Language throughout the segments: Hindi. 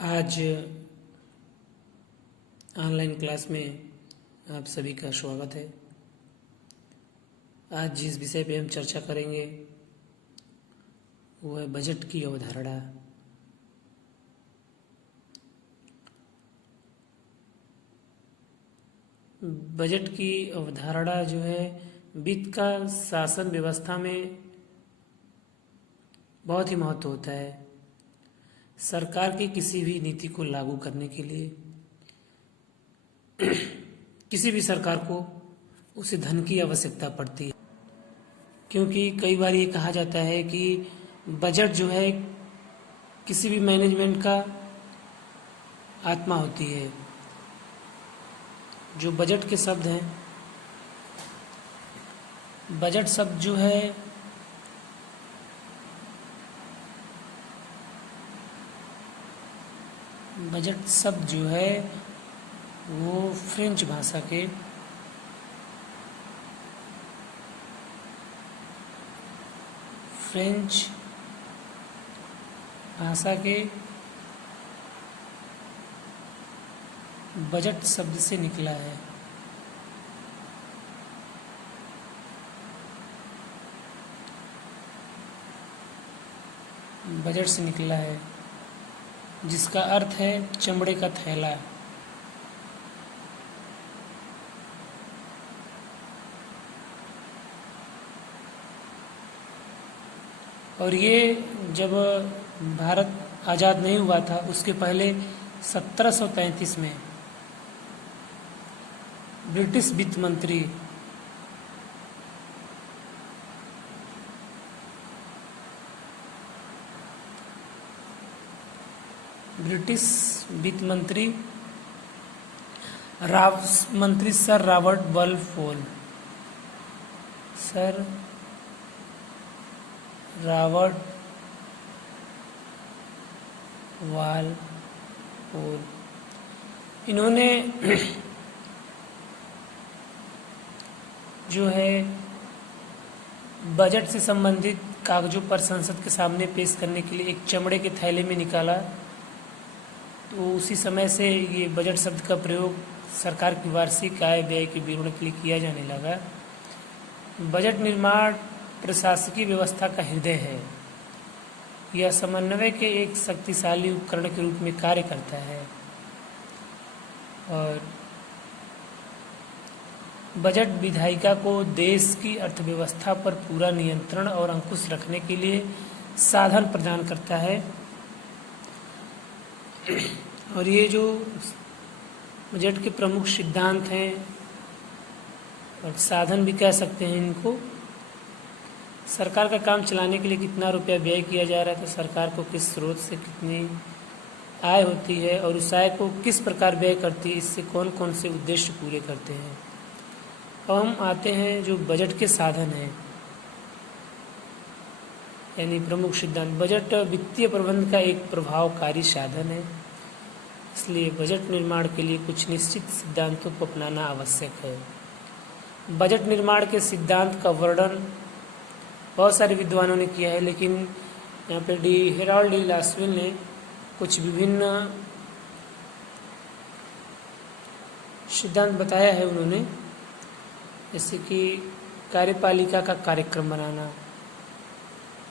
आज ऑनलाइन क्लास में आप सभी का स्वागत है। आज जिस विषय पे हम चर्चा करेंगे वो है बजट की अवधारणा। बजट की अवधारणा जो है वित्त का शासन व्यवस्था में बहुत ही महत्व होता है। सरकार की किसी भी नीति को लागू करने के लिए किसी भी सरकार को उसे धन की आवश्यकता पड़ती है, क्योंकि कई बार ये कहा जाता है कि बजट जो है किसी भी मैनेजमेंट का आत्मा होती है। जो बजट के शब्द हैं, बजट शब्द जो है बजट शब्द जो है वो फ्रेंच भाषा के बजट शब्द से निकला है। बजट से निकला है जिसका अर्थ है चमड़े का थैला। और ये जब भारत आज़ाद नहीं हुआ था उसके पहले 1733 में ब्रिटिश वित्त मंत्री सर रॉबर्ट बाल्फोर इन्होंने जो है बजट से संबंधित कागजों पर संसद के सामने पेश करने के लिए एक चमड़े के थैले में निकाला। तो उसी समय से ये बजट शब्द का प्रयोग सरकार की वार्षिक आय व्यय के विवरण के लिए किया जाने लगा। बजट निर्माण प्रशासकीय व्यवस्था का हृदय है। यह समन्वय के एक शक्तिशाली उपकरण के रूप में कार्य करता है और बजट विधायिका को देश की अर्थव्यवस्था पर पूरा नियंत्रण और अंकुश रखने के लिए साधन प्रदान करता है। और ये जो बजट के प्रमुख सिद्धांत हैं और साधन भी कह सकते हैं इनको, सरकार का काम चलाने के लिए कितना रुपया व्यय किया जा रहा है, तो सरकार को किस स्रोत से कितनी आय होती है और उस आय को किस प्रकार व्यय करती है, इससे कौन कौन से उद्देश्य पूरे करते हैं। अब हम आते हैं जो बजट के साधन हैं, यानी प्रमुख सिद्धांत। बजट वित्तीय प्रबंधन का एक प्रभावकारी साधन है, इसलिए बजट निर्माण के लिए कुछ निश्चित सिद्धांतों को अपनाना आवश्यक है। बजट निर्माण के सिद्धांत का वर्णन बहुत सारे विद्वानों ने किया है, लेकिन यहाँ पे हेराल्ड डी लासवेल ने कुछ विभिन्न सिद्धांत बताया है उन्होंने, जैसे कि कार्यपालिका का कार्यक्रम बनाना।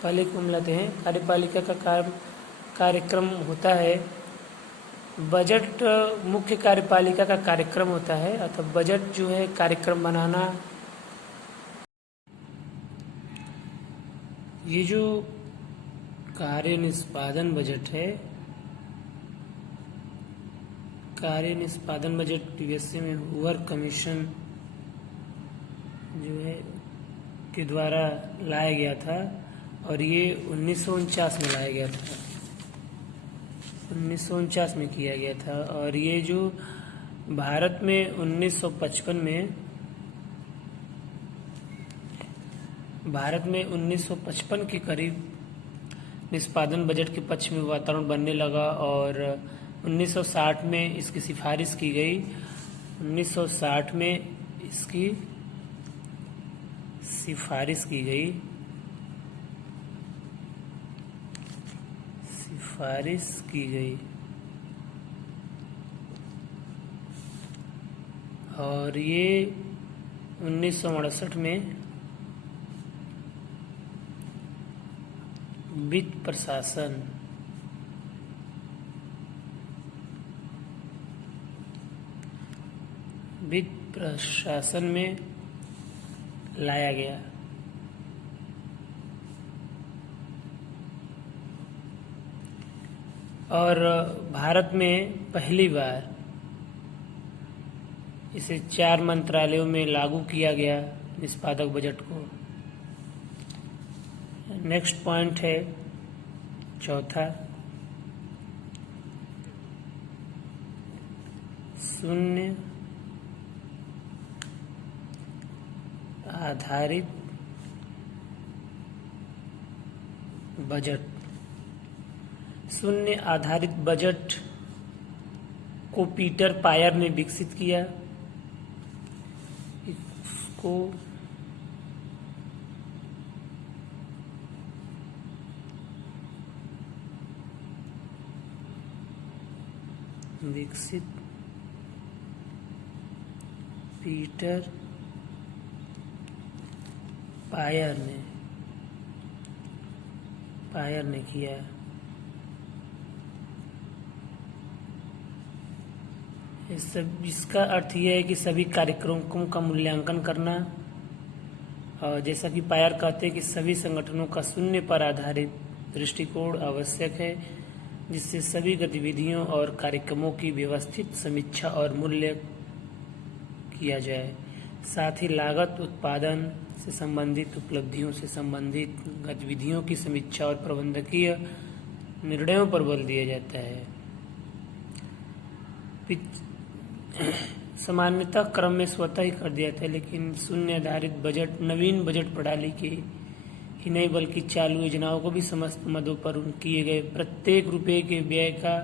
पहले को हम लेते हैं, कार्यपालिका का कार्यक्रम होता है। बजट मुख्य कार्यपालिका का कार्यक्रम होता है, अतः बजट जो है कार्यक्रम बनाना। ये जो कार्य निष्पादन बजट है, कार्य निष्पादन बजट यूएसए में हूवर कमीशन जो है के द्वारा लाया गया था और ये 1949 में लाया गया था, 1949 में किया गया था। और ये जो भारत में 1955 के करीब निष्पादन बजट के पक्ष में वातावरण बनने लगा और 1960 में इसकी सिफारिश की गई। 1960 में इसकी सिफारिश की गई। सिफारिश की गई और ये 1968 में वित्त प्रशासन में लाया गया। और भारत में पहली बार इसे 4 मंत्रालयों में लागू किया गया निष्पादक बजट को। नेक्स्ट पॉइंट है चौथा, शून्य आधारित बजट। शून्य आधारित बजट को पीटर पायर ने विकसित किया। इसको विकसित पीटर पायर ने किया। इसका अर्थ यह है कि सभी कार्यक्रमों का मूल्यांकन करना, और जैसा कि पायर कहते हैं कि सभी संगठनों का शून्य पर आधारित दृष्टिकोण आवश्यक है, जिससे सभी गतिविधियों और कार्यक्रमों की व्यवस्थित समीक्षा और मूल्य किया जाए। साथ ही लागत, उत्पादन से संबंधित उपलब्धियों से संबंधित गतिविधियों की समीक्षा और प्रबंधकीय निर्णयों पर बल दिया जाता है। सामान्यतः क्रम में स्वतः ही कर दिया था, लेकिन शून्य आधारित बजट नवीन बजट प्रणाली के ही नहीं बल्कि चालू योजनाओं को भी समस्त मदों पर किए गए प्रत्येक रुपये के व्यय का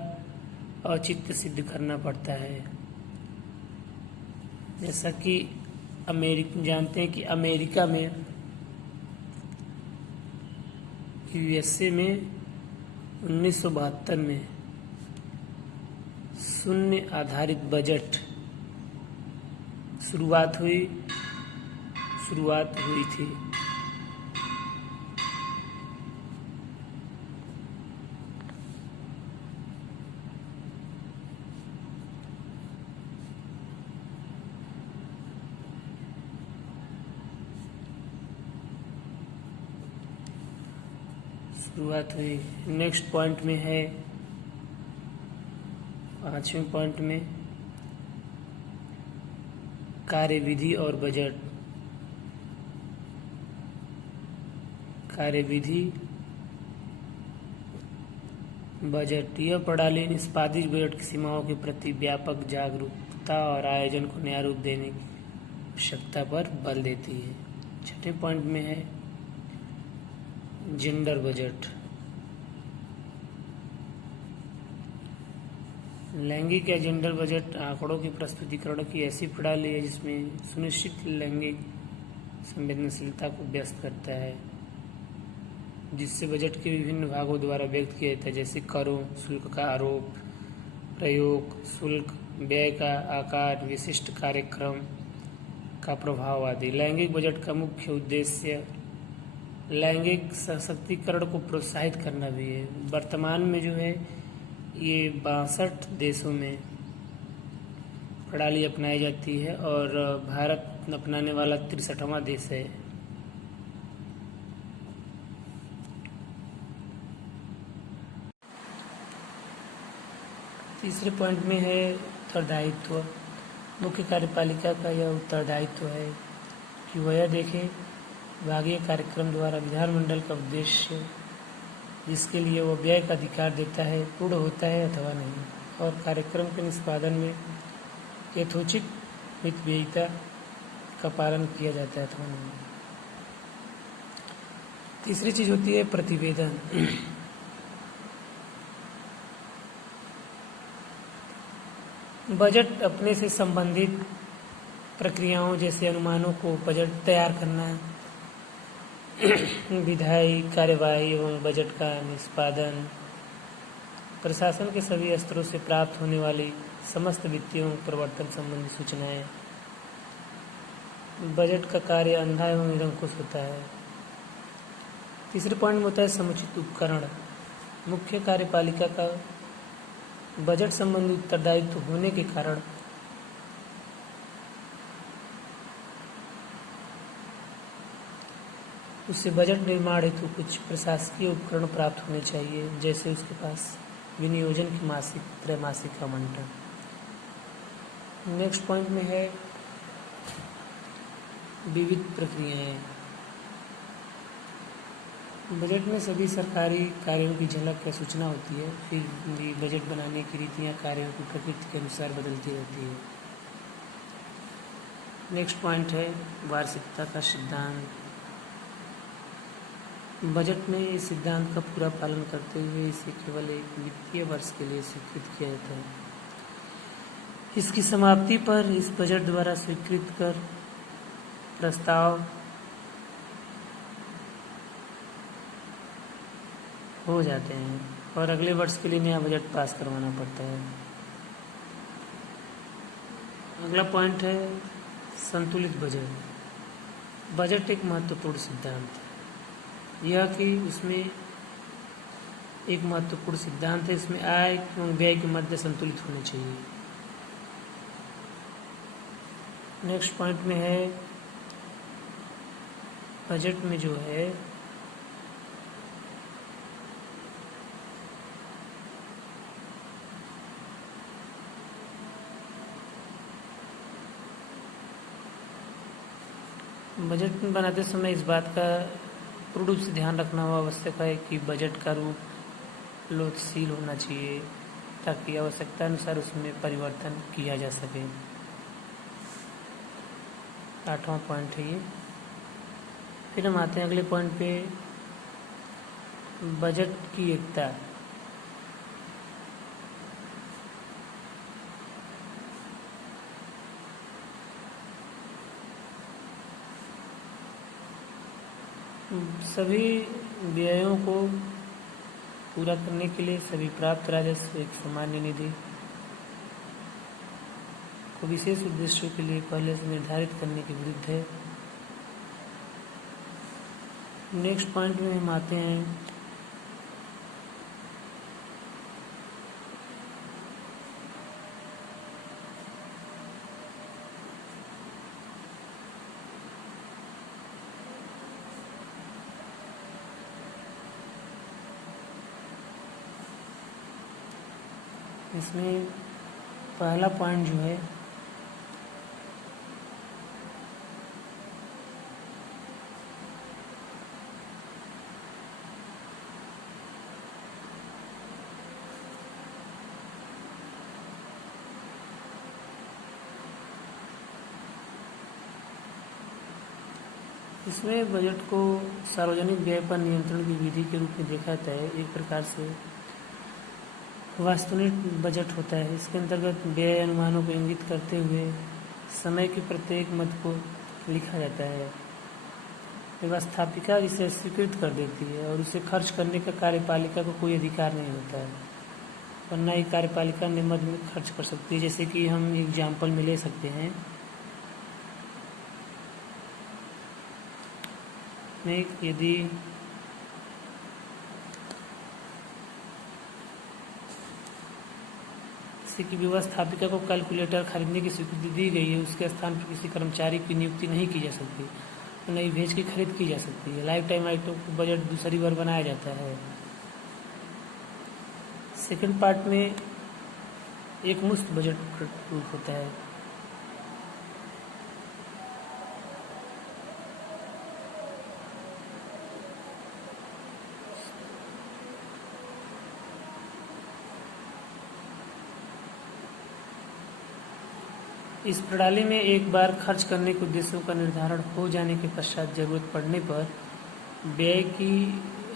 औचित्य सिद्ध करना पड़ता है। जैसा कि जानते हैं कि अमेरिका में, यूएसए में 1972 में शून्य आधारित बजट शुरुआत हुई थी। नेक्स्ट पॉइंट में है, 5वें पॉइंट में कार्यविधि और बजट। कार्यविधि बजट यह प्रणाली निष्पादित बजट की सीमाओं के प्रति व्यापक जागरूकता और आयोजन को नया रूप देने की आवश्यकता पर बल देती है। 6वें पॉइंट में है जेंडर बजट। लैंगिक या जेंडर बजट आंकड़ों की प्रस्तुतिकरण की ऐसी प्रणाली है जिसमें सुनिश्चित लैंगिक संवेदनशीलता को व्यक्त करता है, जिससे बजट के विभिन्न भागों द्वारा व्यक्त किया जाता है, जैसे करों, शुल्क का आरोप, प्रयोग, शुल्क, व्यय का आकार, विशिष्ट कार्यक्रम का प्रभाव आदि। लैंगिक बजट का मुख्य उद्देश्य लैंगिक सशक्तिकरण को प्रोत्साहित करना भी है। वर्तमान में जो है ये 62 देशों में प्रणाली अपनाई जाती है और भारत अपनाने वाला 63वां देश है। तीसरे पॉइंट में है उत्तरदायित्व। मुख्य कार्यपालिका का यह उत्तरदायित्व है कि वह यह देखे विभागीय कार्यक्रम द्वारा विधानमंडल का उद्देश्य जिसके लिए वह व्यय का अधिकार देता है पूर्ण होता है अथवा नहीं, और कार्यक्रम के निष्पादन में यथोचित मितव्ययिता का पालन किया जाता है अथवा नहीं। तीसरी चीज होती है प्रतिवेदन। बजट अपने से संबंधित प्रक्रियाओं जैसे अनुमानों को बजट तैयार करना, विधायी कार्यवाही एवं बजट का निष्पादन, प्रशासन के सभी स्तरों से प्राप्त होने वाली समस्त वित्तीय एवं प्रवर्तन संबंधी सूचनाएं बजट का कार्य अंधा एवं निरंकुश होता है। तीसरे पॉइंट में होता है समुचित उपकरण। मुख्य कार्यपालिका का बजट संबंधी उत्तरदायित्व होने के कारण उसे बजट निर्माण हेतु कुछ प्रशासकीय उपकरण प्राप्त होने चाहिए, जैसे उसके पास विनियोजन की मासिक त्रैमासिक आवंटन। नेक्स्ट पॉइंट में है विविध प्रक्रियाएं। बजट में सभी सरकारी कार्यों की झलक या सूचना होती है, फिर भी बजट बनाने की रीतियां कार्यों की प्रकृति के अनुसार बदलती रहती है। नेक्स्ट पॉइंट है वार्षिकता का सिद्धांत। बजट में इस सिद्धांत का पूरा पालन करते हुए इसे केवल एक वित्तीय वर्ष के लिए स्वीकृत किया जाता है। इसकी समाप्ति पर इस बजट द्वारा स्वीकृत कर प्रस्ताव हो जाते हैं और अगले वर्ष के लिए नया बजट पास करवाना पड़ता है। अगला पॉइंट है संतुलित बजट। बजट एक महत्वपूर्ण सिद्धांत है। यह कि उसमें एक महत्वपूर्ण सिद्धांत है, इसमें आय एवं व्यय के मध्य संतुलित होने चाहिए। नेक्स्ट पॉइंट में है बजट में जो है बजट बनाते समय इस बात का पूर्ण रूप से ध्यान रखना आवश्यक है कि बजट का रूप लोचशील होना चाहिए ताकि आवश्यकता अनुसार उसमें परिवर्तन किया जा सके। 8वां पॉइंट है ये। फिर हम आते हैं अगले पॉइंट पे, बजट की एकता। सभी व्ययों को पूरा करने के लिए सभी प्राप्त राजस्व एक सामान्य निधि को विशेष उद्देश्यों के लिए पहले से निर्धारित करने के विरुद्ध है। नेक्स्ट पॉइंट में हम आते हैं इसमें पहला पॉइंट जो है इसमें बजट को सार्वजनिक व्यय पर नियंत्रण की विधि के रूप में देखा जाता है। एक प्रकार से वास्तविक बजट होता है। इसके अंतर्गत व्यय अनुमानों को इंगित करते हुए समय के प्रत्येक मद को लिखा जाता है। व्यवस्थापिका इसे स्वीकृत कर देती है और उसे खर्च करने का कार्यपालिका को कोई अधिकार नहीं होता है, वरना ही कार्यपालिका ने मद में खर्च कर सकती है। जैसे कि हम एग्जाम्पल में ले सकते हैं यदि किसी की व्यवस्थापिका को कैलकुलेटर खरीदने की स्वीकृति दी गई है, उसके स्थान पर किसी कर्मचारी की नियुक्ति नहीं की जा सकती, नई भेज की खरीद की जा सकती है। लाइफ टाइम आइटम को बजट दूसरी बार बनाया जाता है। सेकंड पार्ट में एक मुश्त बजट रूप होता है। इस प्रणाली में एक बार खर्च करने के उद्देश्यों का निर्धारण हो जाने के पश्चात जरूरत पड़ने पर व्यय की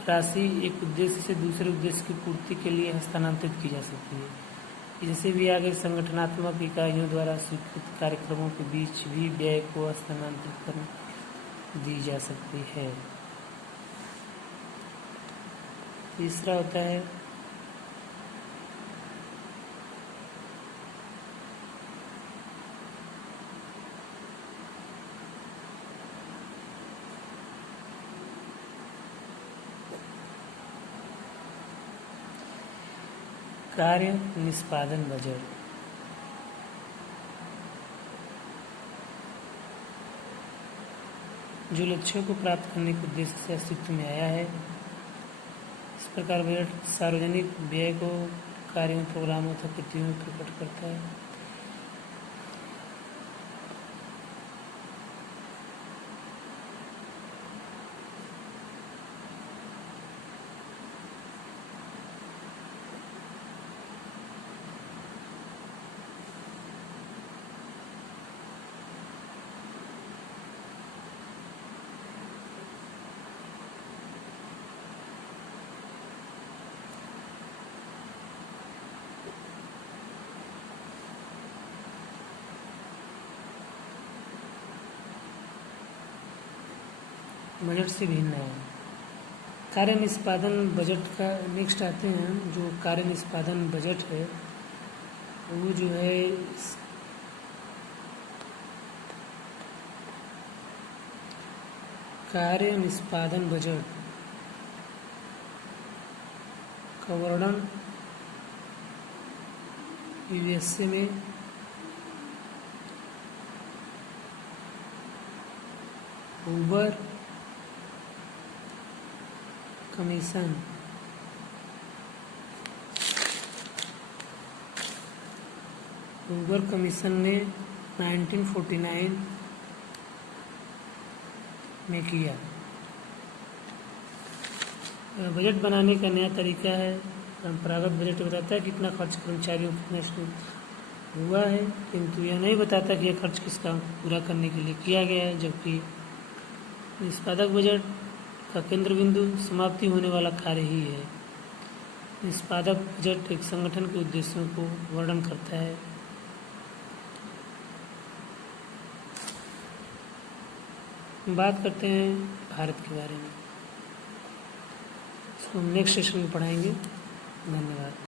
राशि एक उद्देश्य से दूसरे उद्देश्य की पूर्ति के लिए हस्तांतरित की जा सकती है। इससे भी आगे संगठनात्मक इकाइयों द्वारा स्वीकृत कार्यक्रमों के बीच भी व्यय को हस्तांतरित कर दी जा सकती है। तीसरा होता है कार्य निष्पादन बजट। जो लक्ष्यों को प्राप्त करने के उद्देश्य से अस्तित्व में आया है। इस प्रकार बजट सार्वजनिक व्यय को कार्यों, प्रोग्रामों तथा कृतियों में प्रकट करता है। बजट से भिन्न है। कार्य निष्पादन बजट का नेक्स्ट आते हैं हम। जो कार्य निष्पादन बजट है वो जो है कार्य निष्पादन बजट का वर्णन यूएसए में हूवर कमीशन हूवर कमीशन ने 1949 में किया। बजट बनाने का नया तरीका है। परंपरागत बजट बताता है कितना खर्च कर्मचारियों कितना हुआ है, किंतु यह नहीं बताता कि यह खर्च किस काम को पूरा करने के लिए किया गया है। जबकि निष्पादक बजट का केंद्र बिंदु समाप्ति होने वाला कार्य ही है। निष्पादक बजट एक संगठन के उद्देश्यों को वर्णन करता है। बात करते हैं भारत के बारे में। इसको हम नेक्स्ट सेशन में पढ़ाएंगे। धन्यवाद।